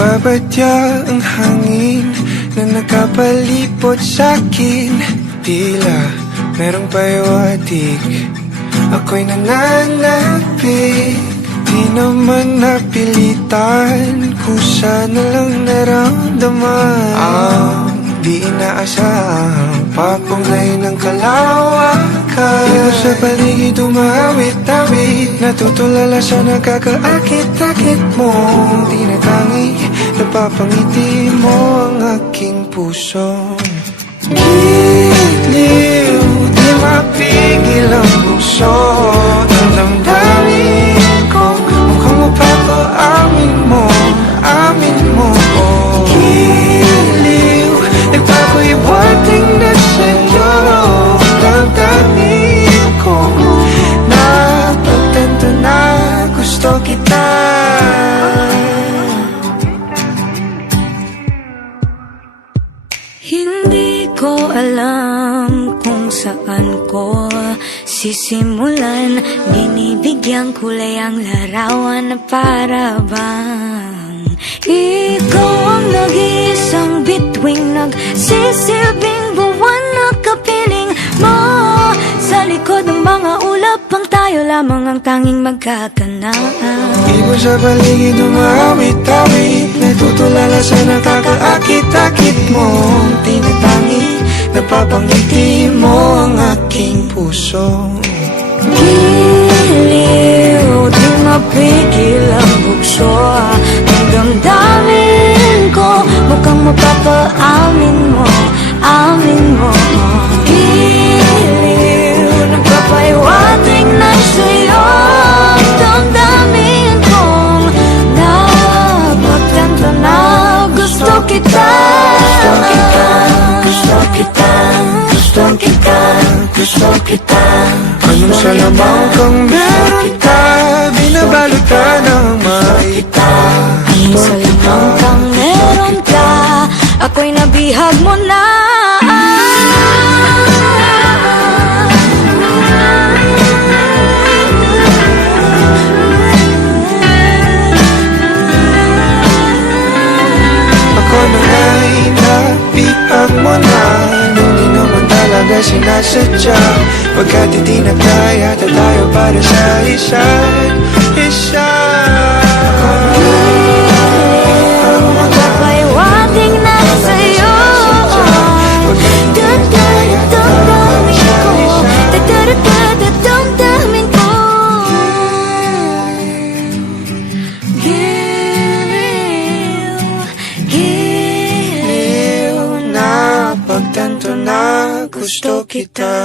Nagbabadya ang hangin na nakapalipot sa'kin. Tila merong payawatig, ako'y nananapig. Di naman napilitan, kusa na lang naramdaman ang di inaasahang papunglay ng kalawakan. Di ko sa paligid umawit-awit, natutulala sa nakakaakit-akit mo. Tinatangi, napapangiti mo ang aking puso. Giliw, di mapigil ang puso ng damdamin ko. Mukhang mapapaamin mo, amin mo. Giliw, nagpapahiwating na sa'yo damdamin ko. Napagtanto na gusto kita. Hindi ko alam kung saan ko sisimulan. Binibigyan kulay ang larawan na para bang ikaw ang nag-iisang bituing, nagsisilbing buwan na kapiling mo. Sa likod ng mga ulap, ang tayo lamang ang tanging magkakanaan. Ibo sa paligid umawit-awit, natutulala sa nakakaakit-akit mo. Tinatangi, napapangiti mo ang aking puso. Giliw, di mapigil ang bugso ng damdamin ko. Mukhang mapapaamin mo, amin mo. Giliw, nagpapahiwatig na sa'yo damdamin kong napagtanto na gusto kita. Gusto kita, gusto kita, gusto kita. Anong salamang kang meron ka, binabalutan ng maita. Anong salamang kang meron ka, ako'y nabihag mo na. Ako na nga'y nabihag mo na, nung di naman talaga sinasadya. Pagkat hindi na kaya tayo para sa isa't isa. Magpapahiwatig na sa'yo damdamin ko. Giliw, giliw, Napagtanto na gusto kita.